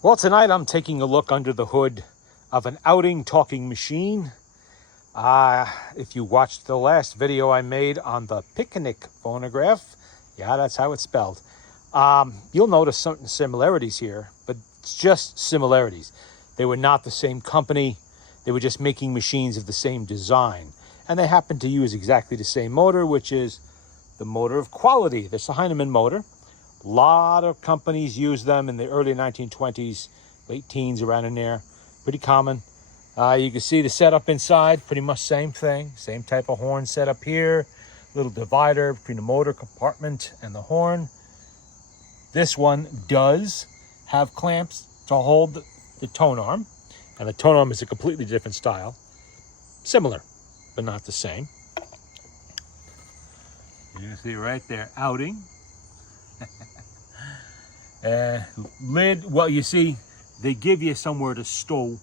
Well, tonight I'm taking a look under the hood of an outing talking machine. If you watched the last video I made on the picnic phonograph, yeah, that's how it's spelled, you'll notice certain similarities here, but it's just similarities. They were not the same company. They were just making machines of the same design. And they happen to use exactly the same motor, which is the motor of quality. This is a Heinemann motor. A lot of companies use them in the early 1920s, late teens, around in there. Pretty common. You can see the setup inside, pretty much same thing. Same type of horn setup here. Little divider between the motor compartment and the horn. This one does have clamps to hold the tone arm. And the tone arm is a completely different style. Similar, but not the same. You can see right there, outing. Lid, well, you see, they give you somewhere to stow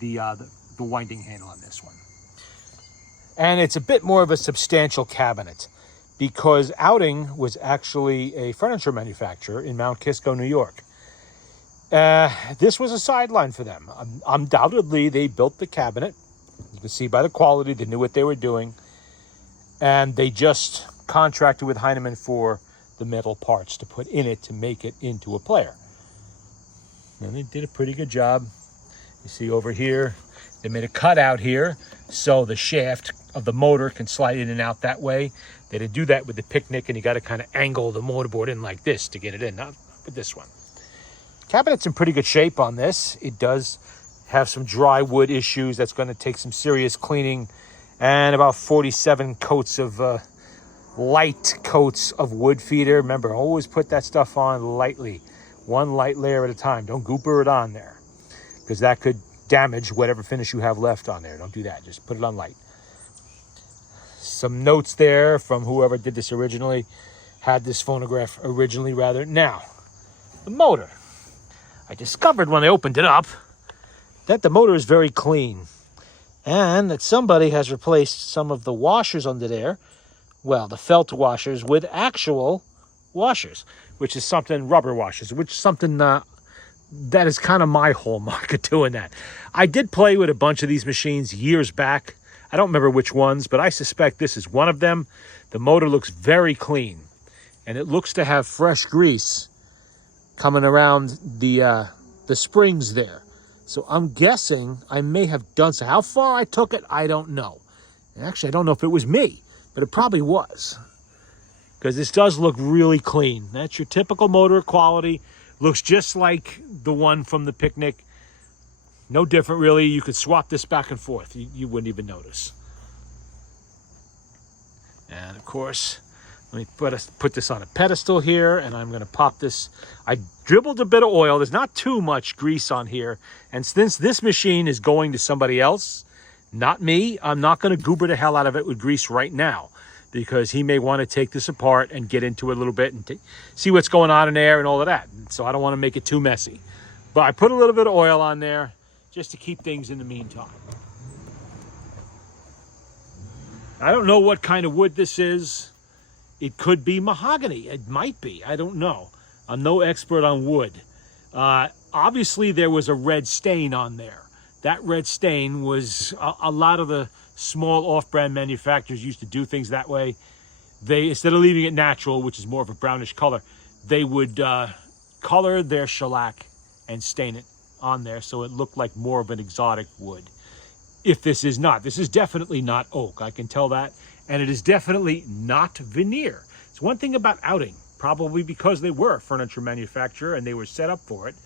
the winding handle on this one. And it's a bit more of a substantial cabinet because Outing was actually a furniture manufacturer in Mount Kisco, New York. This was a sideline for them. Undoubtedly, they built the cabinet. You can see by the quality, they knew what they were doing. And they just contracted with Heinemann for the metal parts to put in it to make it into a player. And they did a pretty good job. You see over here, they made a cutout here so the shaft of the motor can slide in and out that way. They didn't do that with the picnic, and you got to kind of angle the motorboard in like this to get it in, not with this one. Cabinet's in pretty good shape on this. It does have some dry wood issues. That's going to take some serious cleaning and about 47 coats of light coats of wood feeder. Remember, always put that stuff on lightly, one light layer at a time. Don't gooper it on there because that could damage whatever finish you have left on there. Don't do that. Just put it on light. Some notes there from whoever did this originally, had this phonograph originally rather. Now, the motor. I discovered when I opened it up that the motor is very clean and that somebody has replaced some of the washers under there, well, the felt washers, with actual washers, which is something, rubber washers, which is something that is kind of my hallmark of doing that. I did play with a bunch of these machines years back. I don't remember which ones, but I suspect this is one of them. The motor looks very clean, and it looks to have fresh grease coming around the springs there. So I'm guessing I may have done so. How far I took it, I don't know. And actually, I don't know if it was me, but it probably was, because this does look really clean. That's your typical motor quality. Looks just like the one from the picnic. No different, really. You could swap this back and forth. You wouldn't even notice. And, of course, let me put this on a pedestal here, and I'm going to pop this. I dribbled a bit of oil. There's not too much grease on here. And since this machine is going to somebody else, not me, I'm not going to goober the hell out of it with grease right now, because he may want to take this apart and get into it a little bit and see what's going on in there and all of that. So I don't want to make it too messy. But I put a little bit of oil on there just to keep things in the meantime. I don't know what kind of wood this is. It could be mahogany. It might be. I don't know. I'm no expert on wood. Obviously, there was a red stain on there. That red stain was a lot of the small off-brand manufacturers used to do things that way. They, instead of leaving it natural, which is more of a brownish color, they would color their shellac and stain it on there so it looked like more of an exotic wood. If this is not. This is definitely not oak, I can tell that. And it is definitely not veneer. It's one thing about Outing, probably because they were a furniture manufacturer and they were set up for it.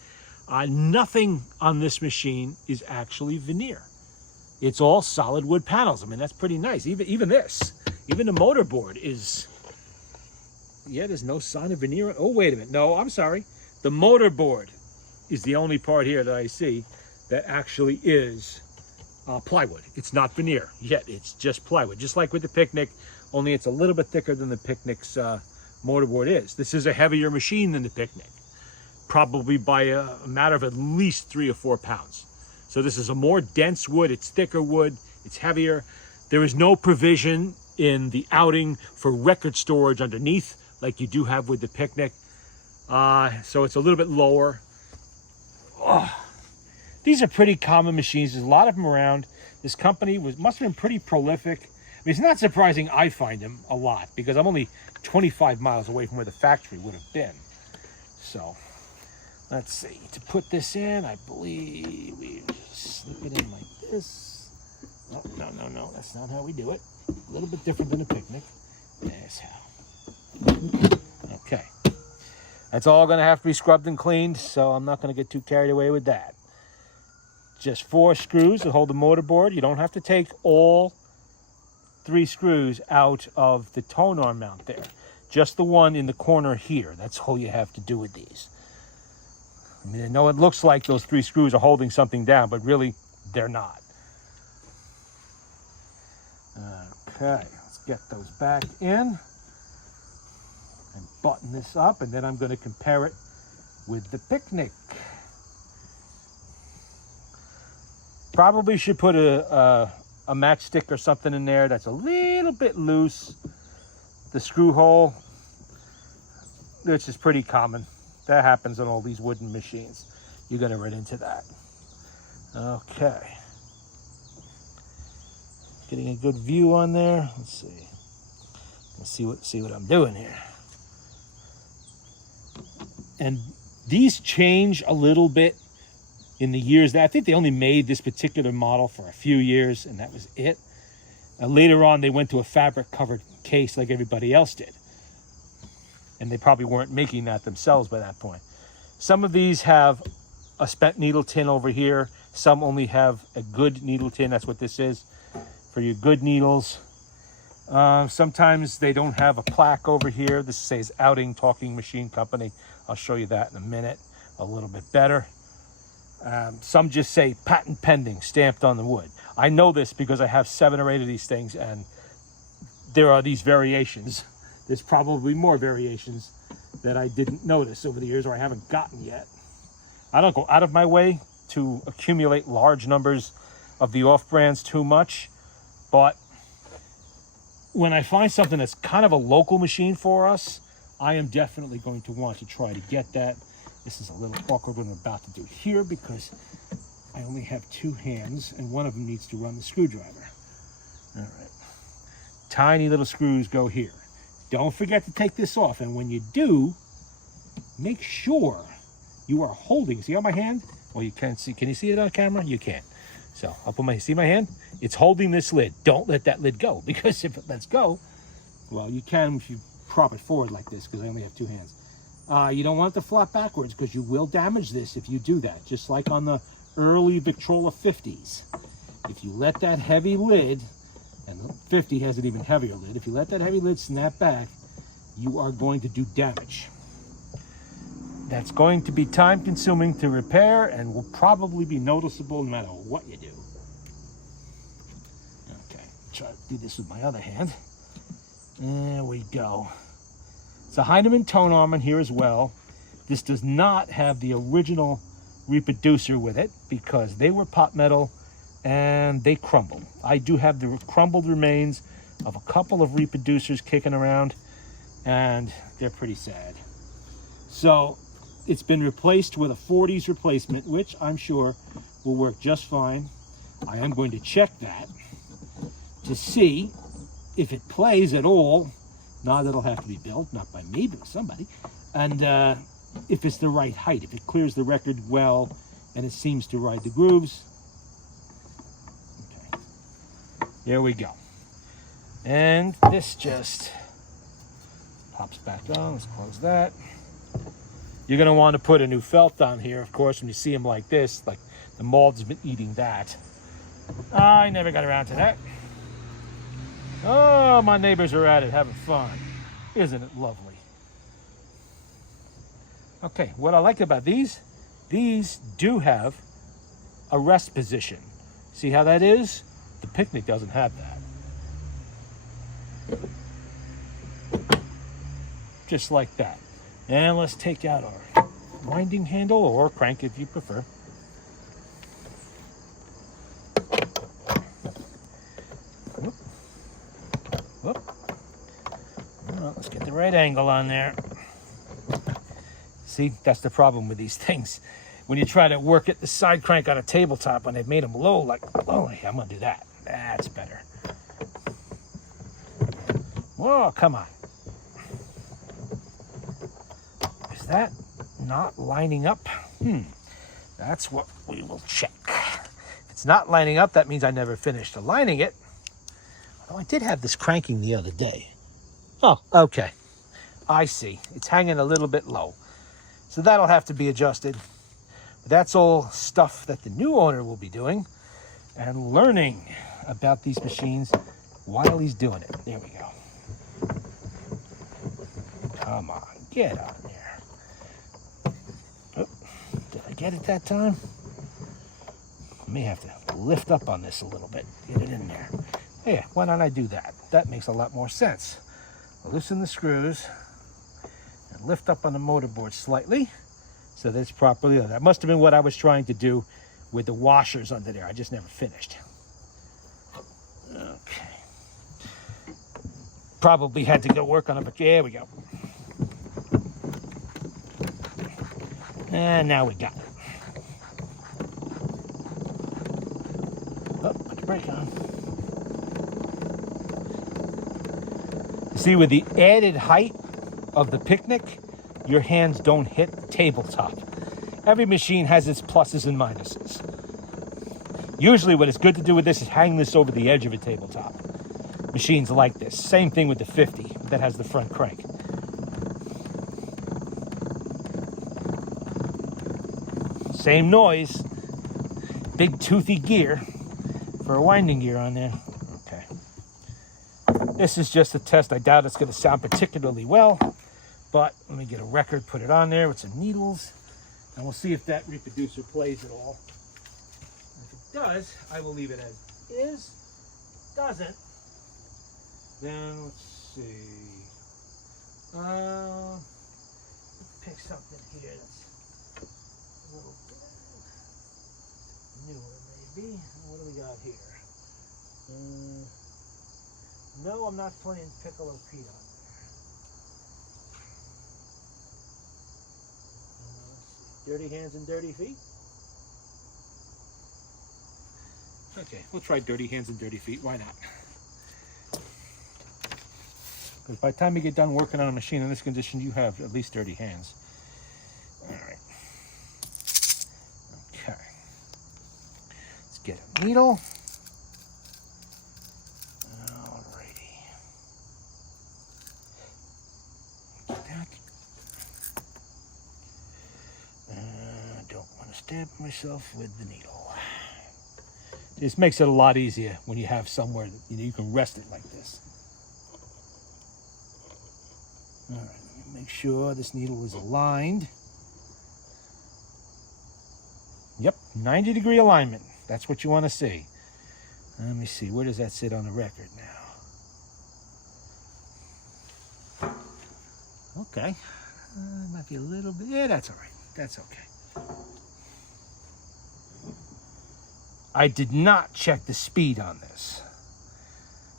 Nothing on this machine is actually veneer. It's all solid wood panels. I mean, that's pretty nice. Even this, even the motorboard is, yeah, there's no sign of veneer. Oh, wait a minute. No, I'm sorry. The motorboard is the only part here that I see that actually is plywood. It's not veneer yet. It's just plywood, just like with the picnic, only it's a little bit thicker than the picnic's motorboard is. This is a heavier machine than the picnic, probably by a matter of at least 3 or 4 pounds. So this is a more dense wood. It's thicker wood. It's heavier. There is no provision in the Outing for record storage underneath like you do have with the picnic. So it's a little bit lower. Oh, these are pretty common machines. There's a lot of them around. This company must have been pretty prolific. I mean, it's not surprising I find them a lot because I'm only 25 miles away from where the factory would have been. So, let's see. To put this in, I believe we just slip it in like this. Oh, no. That's not how we do it. A little bit different than a picnic. That's how. Okay. That's all going to have to be scrubbed and cleaned, so I'm not going to get too carried away with that. Just 4 screws that hold the motor board. You don't have to take all 3 screws out of the tone arm mount there. Just the one in the corner here. That's all you have to do with these. I mean, I know it looks like those 3 screws are holding something down, but really, they're not. Okay, let's get those back in and button this up, and then I'm going to compare it with the picnic. Probably should put a matchstick or something in there that's a little bit loose. The screw hole, which is pretty common. That happens on all these wooden machines. You're going to run into that. Okay. Getting a good view on there. Let's see. Let's see what I'm doing here. And these change a little bit in the years that I think they only made this particular model for a few years, and that was it. Later on, they went to a fabric covered case like everybody else did. And they probably weren't making that themselves by that point. Some of these have a spent needle tin over here. Some only have a good needle tin. That's what this is for your good needles. Sometimes they don't have a plaque over here. This says Outing Talking Machine Company. I'll show you that in a minute a little bit better. Some just say patent pending stamped on the wood. I know this because I have 7 or 8 of these things, and there are these variations. There's probably more variations that I didn't notice over the years or I haven't gotten yet. I don't go out of my way to accumulate large numbers of the off-brands too much, but when I find something that's kind of a local machine for us, I am definitely going to want to try to get that. This is a little awkward what I'm about to do here because I only have 2 hands and one of them needs to run the screwdriver. All right. Tiny little screws go here. Don't forget to take this off, and when you do, make sure you are holding. See on my hand? Well, you can't see. Can you see it on camera? You can't. So I'll put see my hand? It's holding this lid. Don't let that lid go, because if it lets go, well, you can if you prop it forward like this, because I only have 2 hands. You don't want it to flop backwards, because you will damage this if you do that, just like on the early Victrola 50s. If you let that heavy lid, and the 50 has an even heavier lid, if you let that heavy lid snap back, you are going to do damage. That's going to be time consuming to repair and will probably be noticeable no matter what you do. Okay, try to do this with my other hand. There we go. It's a Heinemann tone arm in here as well. This does not have the original reproducer with it because they were pot metal and they crumbled. I do have the crumbled remains of a couple of reproducers kicking around, and they're pretty sad. So it's been replaced with a 40s replacement, which I'm sure will work just fine. I am going to check that to see if it plays at all. Now that'll have to be built, not by me, but somebody. And if it's the right height, if it clears the record well, and it seems to ride the grooves. Okay, there we go. And this just pops back on. Let's close that. You're going to want to put a new felt on here, of course, when you see them like this, like the mold has been eating that. I never got around to that. Oh, my neighbors are at it, having fun. Isn't it lovely? Okay, what I like about these do have a rest position. See how that is? The picnic doesn't have that. Just like that. And let's take out our winding handle, or crank if you prefer. Whoop. Whoop. Well, let's get the right angle on there. See, that's the problem with these things. when you try to work it, the side crank on a tabletop, when they've made them low, like, oh, I'm gonna do that. That's better. Whoa, come on. Is that not lining up? That's what we will check. If it's not lining up, that means I never finished aligning it. Although I did have this cranking the other day. Oh, okay. I see. It's hanging a little bit low. So that'll have to be adjusted. That's all stuff that the new owner will be doing and learning about these machines while he's doing it. There we go. Come on, get on there. Oh, did I get it that time? I may have to lift up on this a little bit, get it in there. Yeah, why don't I do that? That makes a lot more sense. Loosen the screws and lift up on the motor board slightly so that it's properly on. That must have been what I was trying to do with the washers under there. I just never finished. Okay. Probably had to go work on it, but there we go. And now we got it. Oh, put the brake on. See, with the added height of the picnic, your hands don't hit the tabletop. Every machine has its pluses and minuses. Usually what is good to do with this is hang this over the edge of a tabletop. Machines like this. Same thing with the 50 that has the front crank. Same noise. Big toothy gear for a winding gear on there. Okay. This is just a test. I doubt it's going to sound particularly well, but let me get a record, put it on there with some needles, and we'll see if that reproducer plays at all. If it does, I will leave it as is. Doesn't, then let's see. Pick something here that's a little newer, maybe. What do we got here? No, I'm not playing Piccolo Pete on there. Dirty hands and dirty feet. Okay, we'll try dirty hands and dirty feet. Why not? Because by the time you get done working on a machine in this condition, you have at least dirty hands. All right. Okay. Let's get a needle. Alrighty. Get that. Don't want to stab myself with the needle. This makes it a lot easier when you have somewhere that you can rest it like this. All right, let me make sure this needle is aligned. Yep, 90-degree alignment. That's what you want to see. Let me see, where does that sit on the record now? Okay, might be a little bit, yeah, that's all right. That's okay. I did not check the speed on this.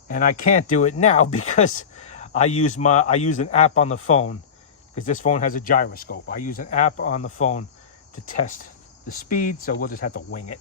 And I can't do it now because I use an app on the phone, because this phone has a gyroscope. I use an app on the phone to test the speed, so we'll just have to wing it.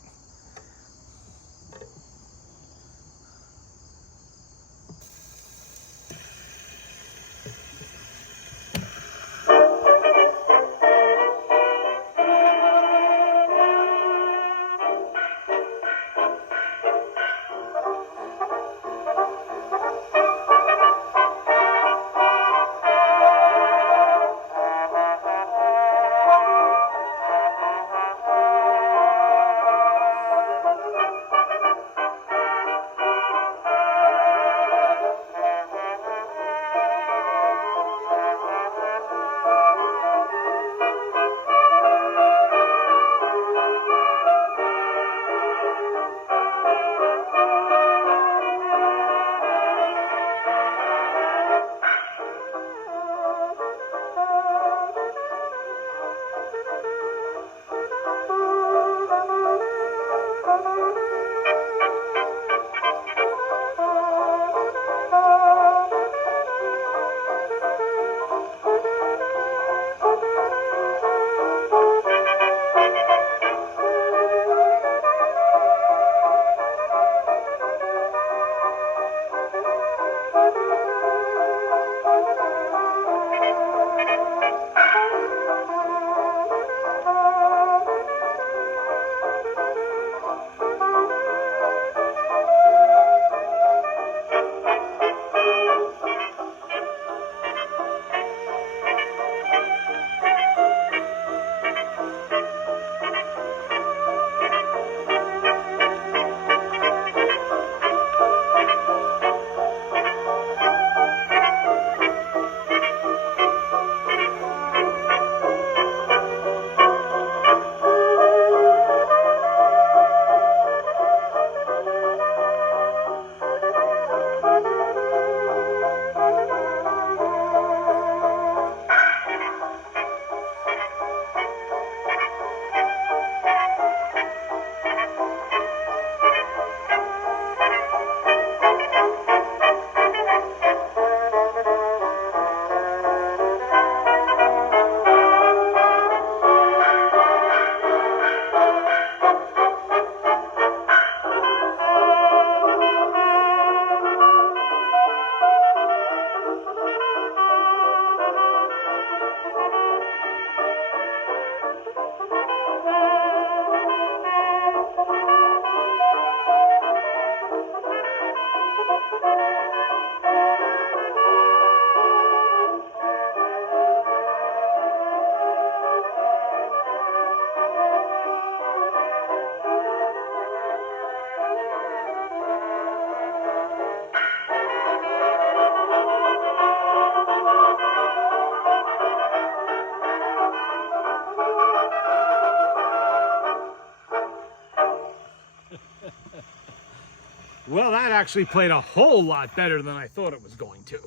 Well, that actually played a whole lot better than I thought it was going to.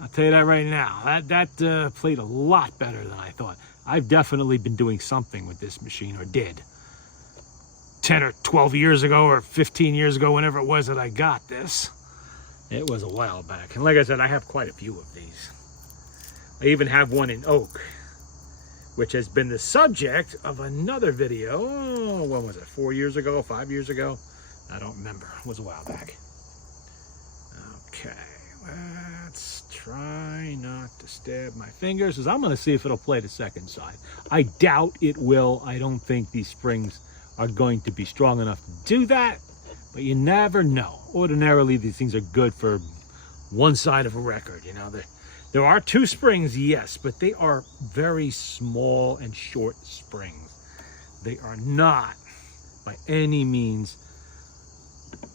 I'll tell you that right now. That played a lot better than I thought. I've definitely been doing something with this machine, or did. 10 or 12 years ago, or 15 years ago, whenever it was that I got this. It was a while back. And like I said, I have quite a few of these. I even have one in oak, which has been the subject of another video. Oh, when was it? 4 years ago? 5 years ago? I don't remember. It was a while back. Okay, let's try not to stab my fingers, because I'm going to see if it'll play the second side. I doubt it will. I don't think these springs are going to be strong enough to do that, but you never know. Ordinarily, these things are good for one side of a record. You know, there are two springs, yes, but they are very small and short springs. They are not, by any means,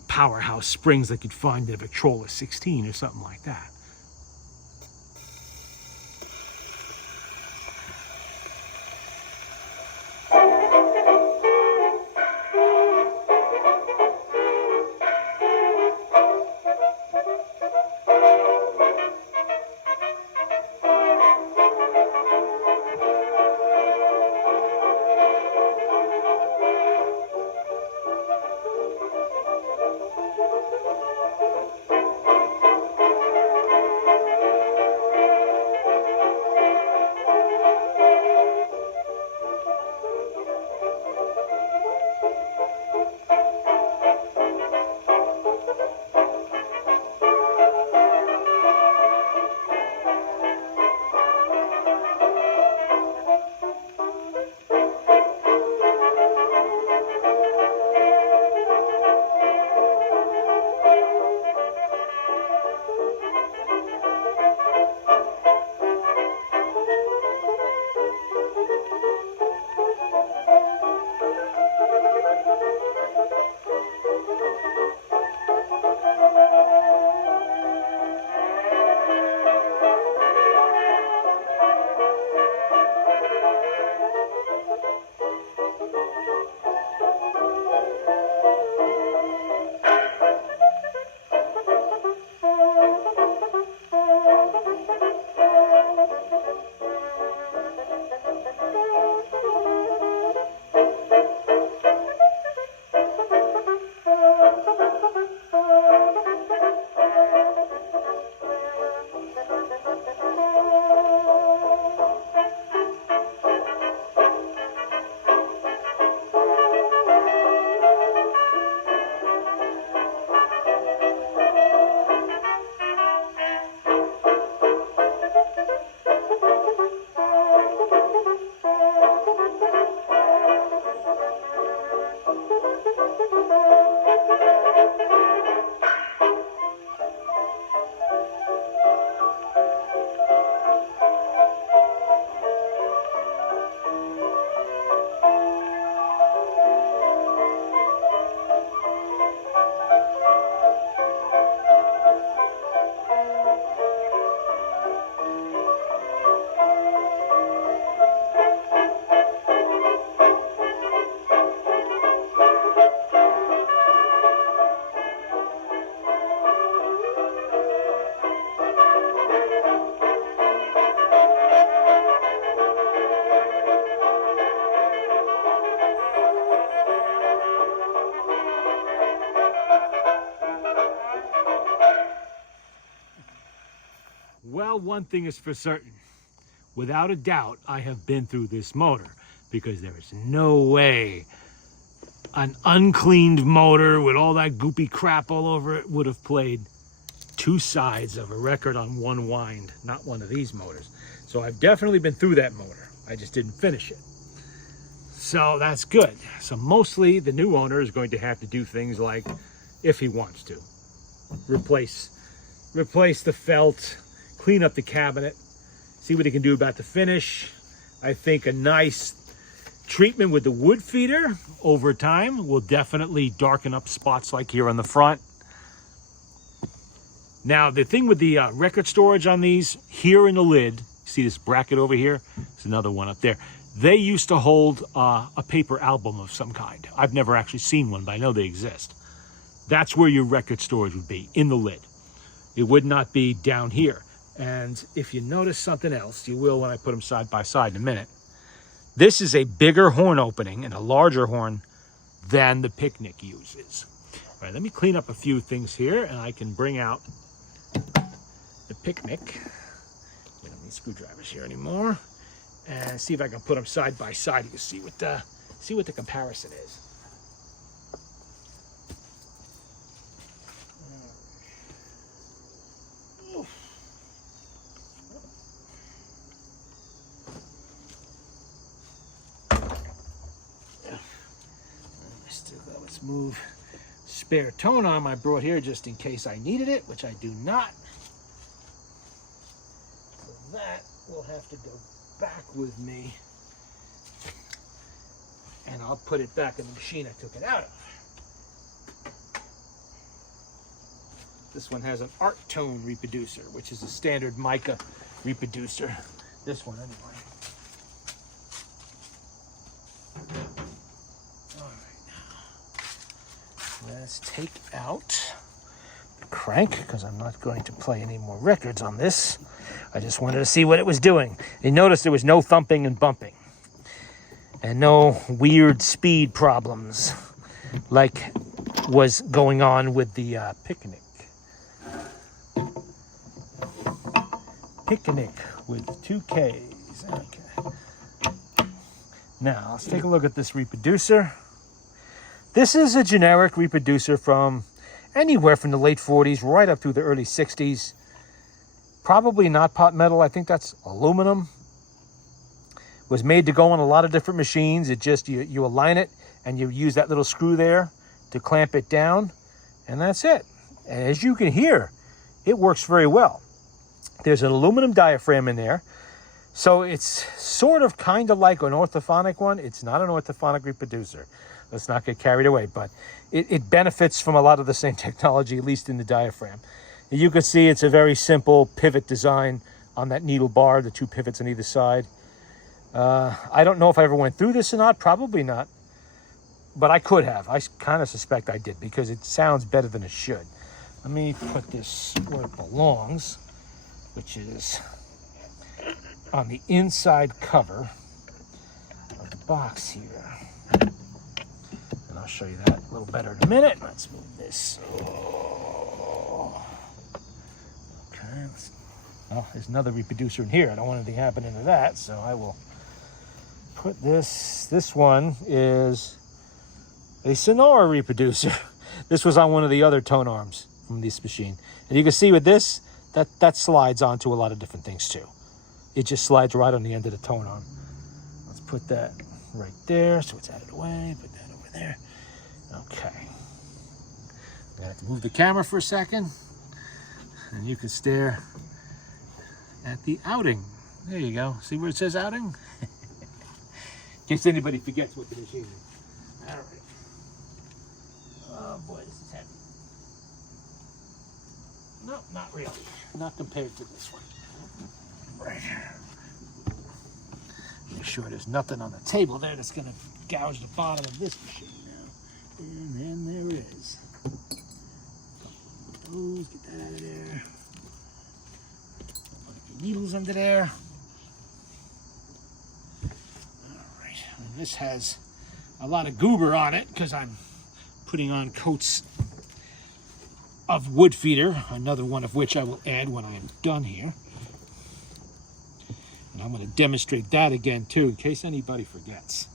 powerhouse springs that you'd find in a Victrola 16 or something like that. Well, one thing is for certain. Without a doubt, I have been through this motor, because there is no way an uncleaned motor with all that goopy crap all over it would have played two sides of a record on one wind, not one of these motors. So I've definitely been through that motor. I just didn't finish it. So that's good. So mostly the new owner is going to have to do things like, if he wants to, replace the felt, clean up the cabinet, see what he can do about the finish. I think a nice treatment with the wood feeder over time will definitely darken up spots like here on the front. Now, the thing with the record storage on these, here in the lid, see this bracket over here? There's another one up there. They used to hold a paper album of some kind. I've never actually seen one, but I know they exist. that's where your record storage would be, in the lid. It would not be down here. And if you notice something else, you will when I put them side by side in a minute. This is a bigger horn opening and a larger horn than the Picnic uses. All right, let me clean up a few things here and I can bring out the Picnic. We don't need screwdrivers here anymore. And see if I can put them side by side. You can see what the comparison is. Let's move spare tone arm I brought here just in case I needed it, which I do not. So that will have to go back with me, and I'll put it back in the machine I took it out of. This one has an art tone reproducer, which is a standard mica reproducer. This one anyway. Let's take out the crank because I'm not going to play any more records on this. I just wanted to see what it was doing. You notice there was no thumping and bumping and no weird speed problems like was going on with the Picnic. Picnic with 2 Ks. Okay. Now let's take a look at this reproducer. This is a generic reproducer from anywhere from the late 40s right up through the early 60s. Probably not pot metal. I think that's aluminum. Was made to go on a lot of different machines. It just, you align it and you use that little screw there to clamp it down. And that's it. And as you can hear, it works very well. There's an aluminum diaphragm in there. So it's sort of kind of like an orthophonic one. It's not an orthophonic reproducer. Let's not get carried away, but it benefits from a lot of the same technology, at least in the diaphragm. You can see it's a very simple pivot design on that needle bar, the 2 pivots on either side. I don't know if I ever went through this or not, probably not, but I could have. I kind of suspect I did because it sounds better than it should. Let me put this where it belongs, which is on the inside cover of the box here. I'll show you that a little better in a minute. Let's move this. Oh. Okay. Oh, there's another reproducer in here. I don't want anything happening to that, so I will put this. This one is a Sonora reproducer. This was on one of the other tone arms from this machine. And you can see with this, that slides onto a lot of different things too. It just slides right on the end of the tone arm. Let's put that right there so it's out of the way. Put that over there. Okay. I'm gonna have to move the camera for a second, and you can stare at the outing. There you go. See where it says outing? In case anybody forgets what the machine is. All right. Oh boy, this is heavy. No, not really. Not compared to this one. Right. Make sure there's nothing on the table there that's gonna gouge the bottom of this machine. And then there it is. Those, get that out of there. Put a few needles under there. All right. And this has a lot of goober on it because I'm putting on coats of wood feeder, another one of which I will add when I am done here. And I'm going to demonstrate that again too in case anybody forgets.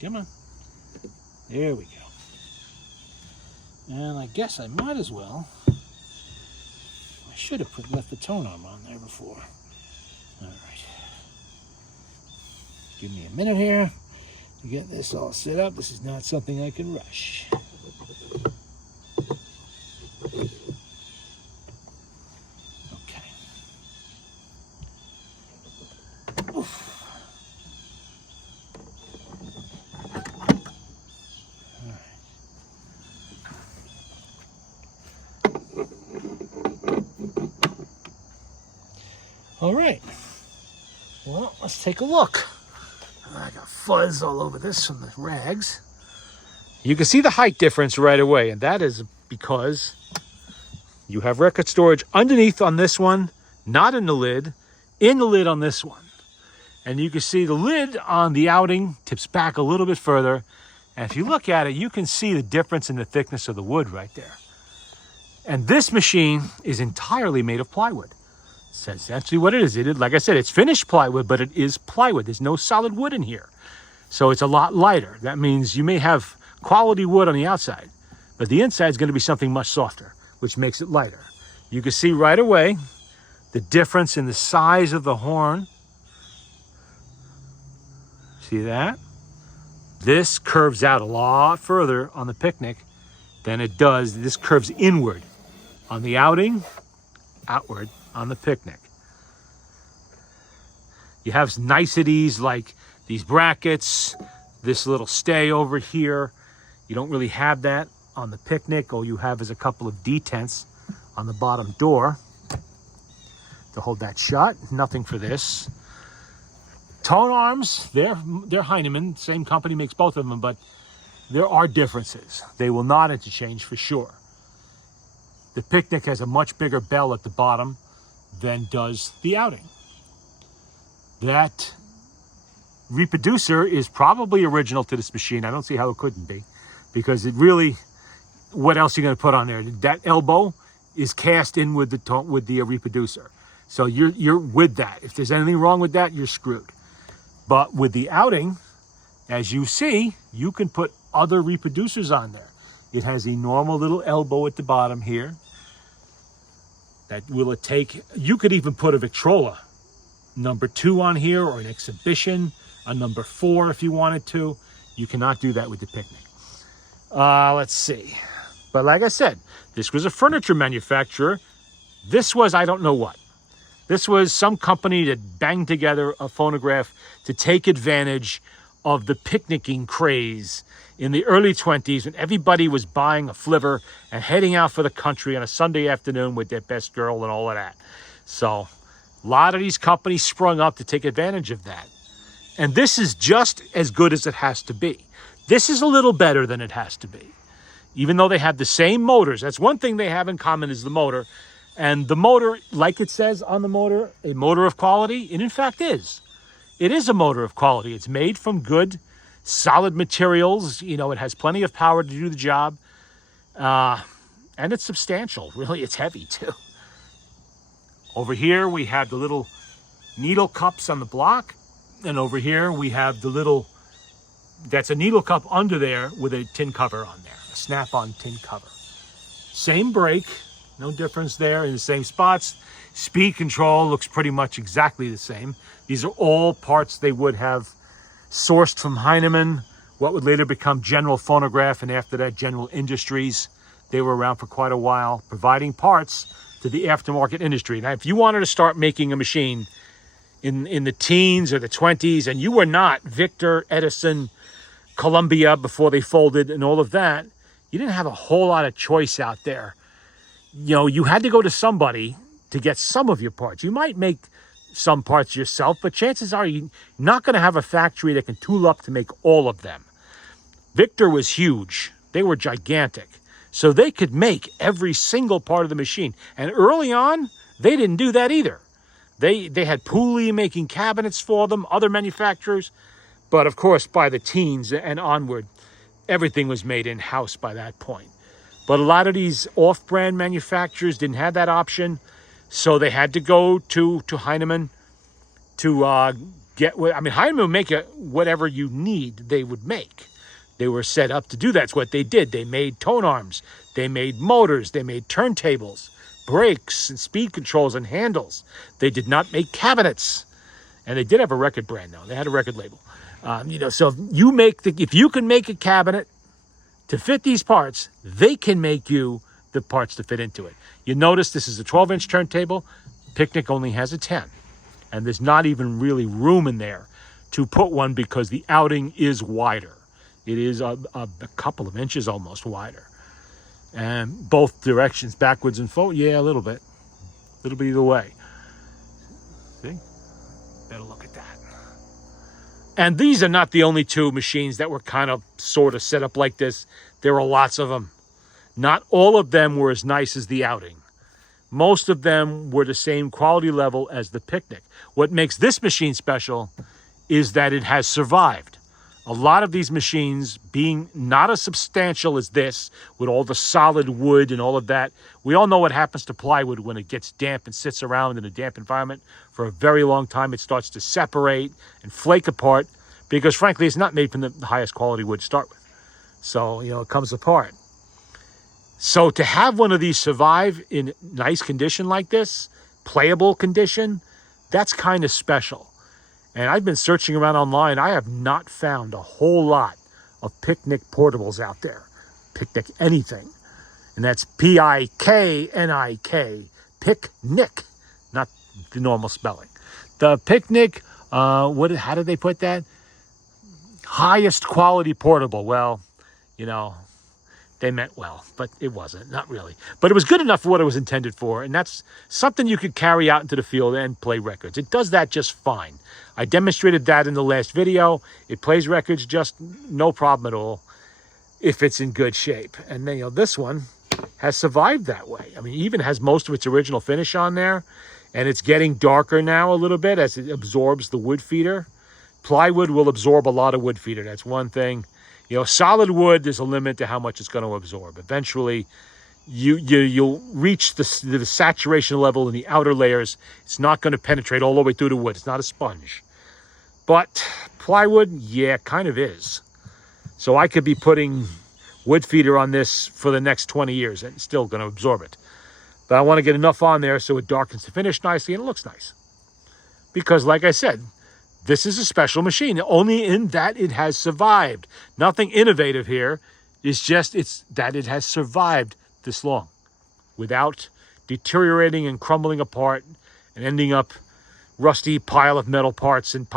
Come on. There we go. And I guess I might as well. I should have left the tone arm on there before. All right. Give me a minute here to get this all set up. This is not something I can rush. Okay. Oof. All right. Well, let's take a look. I got fuzz all over this from the rags. You can see the height difference right away, and that is because you have record storage underneath on this one, not in the lid on this one. And you can see the lid on the outing tips back a little bit further. And if you look at it, you can see the difference in the thickness of the wood right there. And this machine is entirely made of plywood. That's essentially what it is. Like I said, it's finished plywood, but it is plywood. There's no solid wood in here. So it's a lot lighter. That means you may have quality wood on the outside, but the inside is going to be something much softer, which makes it lighter. You can see right away the difference in the size of the horn. See that? This curves out a lot further on the picnic than it does. This curves inward on the outing, outward on the picnic. You have niceties like these brackets, this little stay over here. You don't really have that on the picnic. All you have is a couple of detents on the bottom door to hold that shut. Nothing for this. Tone arms, they're Heinemann. Same company makes both of them, but there are differences. They will not interchange for sure. The picnic has a much bigger bell at the bottom than does the outing. That reproducer is probably original to this machine. I don't see how it couldn't be, because it really, what else are you going to put on there? That elbow is cast in with the reproducer. So you're with that. If there's anything wrong with that, you're screwed. But with the outing, as you see, you can put other reproducers on there. It has a normal little elbow at the bottom here. That will take, you could even put a Victrola number 2 on here, or an Exhibition, a number 4 if you wanted to. You cannot do that with the picnic. Let's see. But like I said, this was a furniture manufacturer. This was, I don't know what. This was some company that banged together a phonograph to take advantage of the picnicking craze in the early 20s, when everybody was buying a flivver and heading out for the country on a Sunday afternoon with their best girl and all of that. So a lot of these companies sprung up to take advantage of that. And this is just as good as it has to be. This is a little better than it has to be. Even though they have the same motors. That's one thing they have in common, is the motor. And the motor, like it says on the motor, a motor of quality, and in fact is. It is a motor of quality. It's made from good, solid materials. You know, it has plenty of power to do the job. And it's substantial. Really, it's heavy too. Over here, we have the little needle cups on the block. And over here, we have the little, that's a needle cup under there with a tin cover on there. A snap-on tin cover. Same brake. No difference there, in the same spots. Speed control looks pretty much exactly the same. These are all parts they would have sourced from Heinemann, what would later become General Phonograph, and after that General Industries. They were around for quite a while, providing parts to the aftermarket industry. Now, if you wanted to start making a machine in the teens or the 20s, and you were not Victor, Edison, Columbia before they folded and all of that, you didn't have a whole lot of choice out there. You know, you had to go to somebody to get some of your parts. You might make some parts yourself, but chances are you're not going to have a factory that can tool up to make all of them. Victor was huge. They were gigantic. So they could make every single part of the machine. And early on, they didn't do that either. They had Pooley making cabinets for them, other manufacturers. But of course, by the teens and onward, everything was made in-house by that point. But a lot of these off-brand manufacturers didn't have that option, so they had to go to Heinemann to get. I mean, Heinemann would make whatever you need. They would make. They were set up to do that. That's what they did. They made tone arms. They made motors. They made turntables, brakes, and speed controls and handles. They did not make cabinets, and they did have a record brand now. They had a record label. You know, so if you can make a cabinet to fit these parts, they can make you the parts to fit into it. You notice this is a 12-inch turntable. Picnic only has a 10. And there's not even really room in there to put one, because the outing is wider. It is a couple of inches almost wider. And both directions, backwards and forward, yeah, a little bit. A little bit either way. See? Better look at that. And these are not the only two machines that were kind of sort of set up like this. There are lots of them. Not all of them were as nice as the Outing. Most of them were the same quality level as the Picnic. What makes this machine special is that it has survived. A lot of these machines, being not as substantial as this, with all the solid wood and all of that, we all know what happens to plywood when it gets damp and sits around in a damp environment for a very long time. It starts to separate and flake apart because, frankly, it's not made from the highest quality wood to start with. So, it comes apart. So to have one of these survive in nice condition like this, playable condition, that's kind of special. And I've been searching around online. I have not found a whole lot of Picnic portables out there. Picnic anything. And that's P-I-K-N-I-K. Picnic, not the normal spelling. The Picnic, how did they put that? Highest quality portable. Well, they meant well, but it wasn't, not really. But it was good enough for what it was intended for, and that's something you could carry out into the field and play records. It does that just fine. I demonstrated that in the last video. It plays records just no problem at all if it's in good shape. And then, this one has survived that way. I mean, it even has most of its original finish on there, and it's getting darker now a little bit as it absorbs the wood feeder. Plywood will absorb a lot of wood feeder. That's one thing. Solid wood, there's a limit to how much it's going to absorb. Eventually, you'll reach the saturation level in the outer layers. It's not going to penetrate all the way through the wood. It's not a sponge. But plywood, yeah, kind of is. So I could be putting wood feeder on this for the next 20 years and it's still going to absorb it. But I want to get enough on there so it darkens the finish nicely and it looks nice. Because like I said, this is a special machine, only in that it has survived. Nothing innovative here. It's that it has survived this long without deteriorating and crumbling apart and ending up rusty pile of metal parts and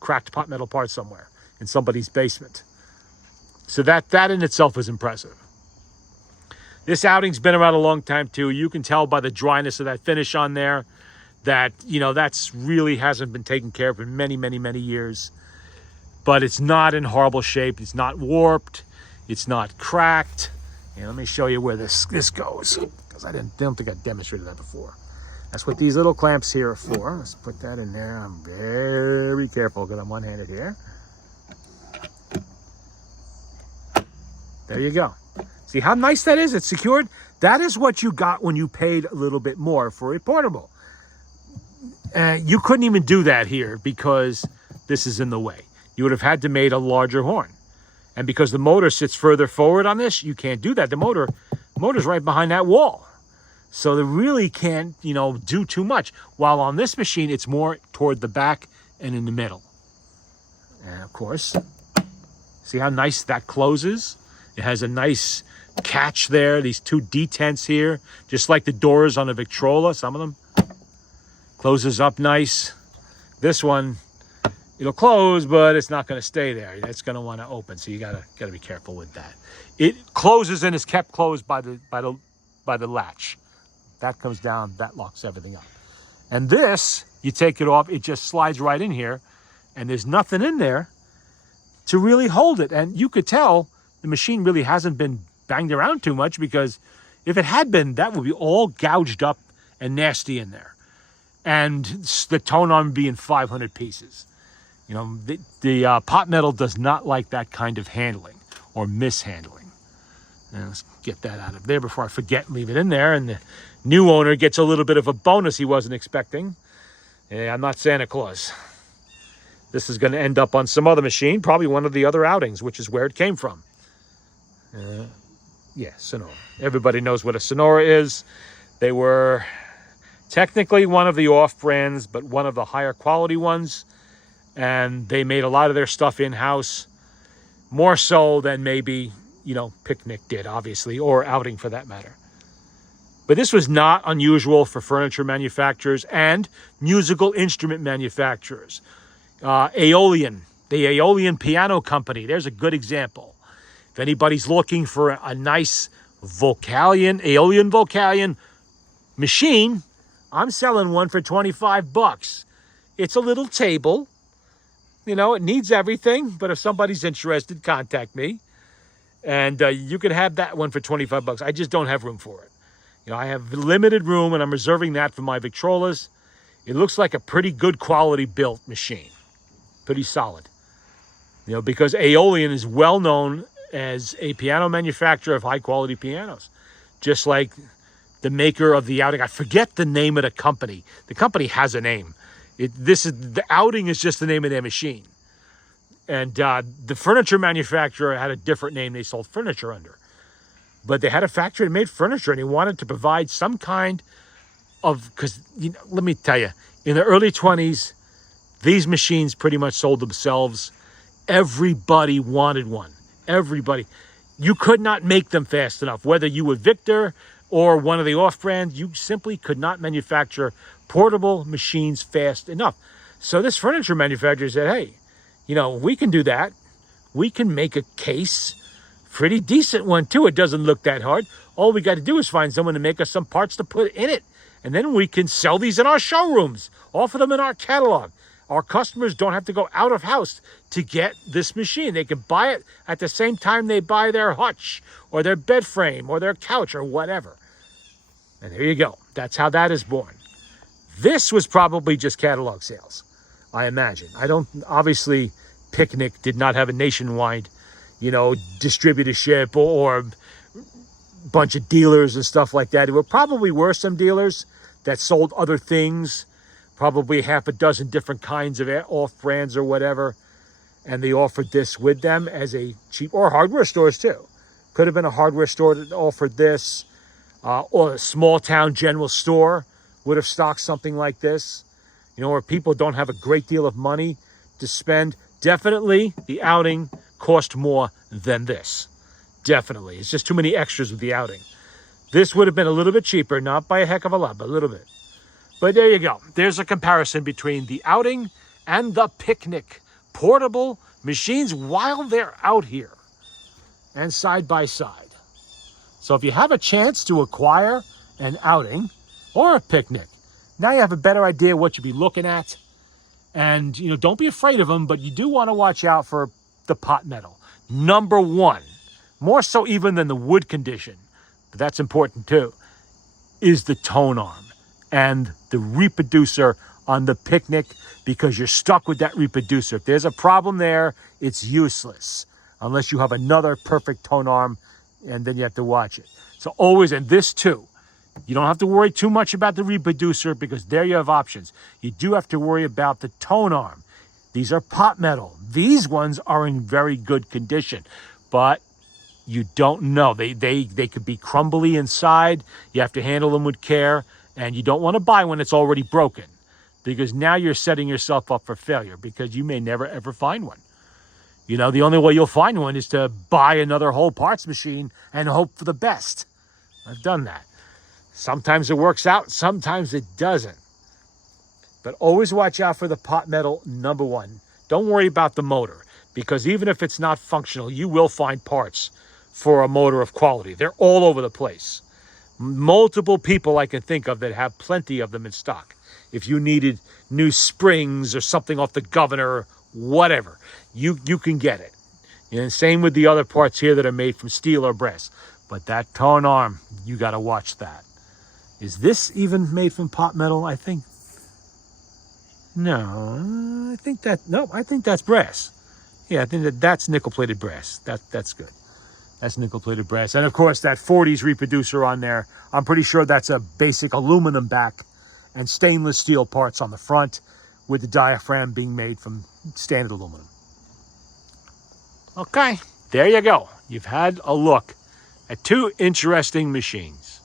cracked pot metal parts somewhere in somebody's basement. So that in itself is impressive. This Outing's been around a long time too. You can tell by the dryness of that finish on there that, that's really hasn't been taken care of in many, many, many years. But it's not in horrible shape. It's not warped. It's not cracked. And let me show you where this goes, because I don't think I demonstrated that before. That's what these little clamps here are for. Let's put that in there. I'm very careful because I'm one-handed here. There you go. See how nice that is? It's secured. That is what you got when you paid a little bit more for a portable. You couldn't even do that here because this is in the way. You would have had to made a larger horn. And because the motor sits further forward on this, you can't do that. The motor's right behind that wall. So they really can't, do too much. While on this machine, it's more toward the back and in the middle. And of course, see how nice that closes? It has a nice catch there. These two detents here, just like the doors on a Victrola, some of them. Closes up nice. This one, it'll close, but it's not going to stay there. It's going to want to open, so you gotta be careful with that. It closes and is kept closed by the latch. That comes down, that locks everything up. And this, you take it off, it just slides right in here, and there's nothing in there to really hold it. And you could tell the machine really hasn't been banged around too much, because if it had been, that would be all gouged up and nasty in there. And the tone arm being 500 pieces. The pot metal does not like that kind of handling or mishandling. And let's get that out of there before I forget and leave it in there. And the new owner gets a little bit of a bonus he wasn't expecting. I'm not Santa Claus. This is going to end up on some other machine, probably one of the other Outings, which is where it came from. Sonora. Everybody knows what a Sonora is. They were technically one of the off-brands, but one of the higher quality ones. And they made a lot of their stuff in-house, more so than maybe, Picnic did, obviously, or Outing for that matter. But this was not unusual for furniture manufacturers and musical instrument manufacturers. Aeolian, the Aeolian Piano Company, there's a good example. If anybody's looking for a nice Aeolian Vocalion machine, I'm selling one for $25. It's a little table. You know, it needs everything, but if somebody's interested, contact me. And you can have that one for 25 bucks. I just don't have room for it. You know, I have limited room, and I'm reserving that for my Victrolas. It looks like a pretty good quality built machine. Pretty solid. You know, because Aeolian is well known as a piano manufacturer of high quality pianos. Just like the maker of the Outing. I forget the name of the company. The company has a name. The Outing is just the name of their machine. And the furniture manufacturer had a different name they sold furniture under. But they had a factory that made furniture, and he wanted to provide some kind of, because, you know, let me tell you, in the early 20s, these machines pretty much sold themselves. Everybody wanted one. Everybody. You could not make them fast enough. Whether you were Victor or one of the off-brands, you simply could not manufacture portable machines fast enough. So this furniture manufacturer said, hey, you know, we can do that. We can make a case, pretty decent one too. It doesn't look that hard. All we got to do is find someone to make us some parts to put in it. And then we can sell these in our showrooms, offer them in our catalog. Our customers don't have to go out of house to get this machine. They can buy it at the same time they buy their hutch or their bed frame or their couch or whatever. And there you go. That's how that is born. This was probably just catalog sales, I imagine. Obviously, Picnic did not have a nationwide, you know, distributorship or bunch of dealers and stuff like that. There probably were some dealers that sold other things, probably half a dozen different kinds of off-brands or whatever, and they offered this with them as a cheap, or hardware stores too. Could have been a hardware store that offered this, or a small town general store would have stocked something like this, you know, where people don't have a great deal of money to spend. Definitely the Outing cost more than this. Definitely. It's just too many extras with the Outing. This would have been a little bit cheaper, not by a heck of a lot, but a little bit. But there you go. There's a comparison between the Outing and the Picnic portable machines while they're out here and side by side. So if you have a chance to acquire an Outing or a Picnic, now you have a better idea what you'll be looking at. And, you know, don't be afraid of them, but you do want to watch out for the pot metal. Number one, more so even than the wood condition, but that's important too, is the tone arm and the reproducer on the Picnic, because you're stuck with that reproducer. If there's a problem there, it's useless unless you have another perfect tone arm, and then you have to watch it. So always, and this too, you don't have to worry too much about the reproducer, because there you have options. You do have to worry about the tone arm. These are pot metal. These ones are in very good condition, but you don't know. They could be crumbly inside. You have to handle them with care, and you don't want to buy one that's already broken, because now you're setting yourself up for failure, because you may never ever find one. You know, the only way you'll find one is to buy another whole parts machine and hope for the best. I've done that. Sometimes it works out, sometimes it doesn't. But always watch out for the pot metal, number one. Don't worry about the motor, because even if it's not functional, you will find parts for a motor of quality. They're all over the place. Multiple people I can think of that have plenty of them in stock. If you needed new springs or something off the Governor, whatever, you can get it. And same with the other parts here that are made from steel or brass. But that tone arm, you got to watch that. Is this even made from pot metal? I think. No, I think that's brass. Yeah, I think that's nickel-plated brass. That's good. That's nickel-plated brass. And of course, that 40s reproducer on there, I'm pretty sure that's a basic aluminum back and stainless steel parts on the front, with the diaphragm being made from standard aluminum. Okay, there you go. You've had a look at two interesting machines.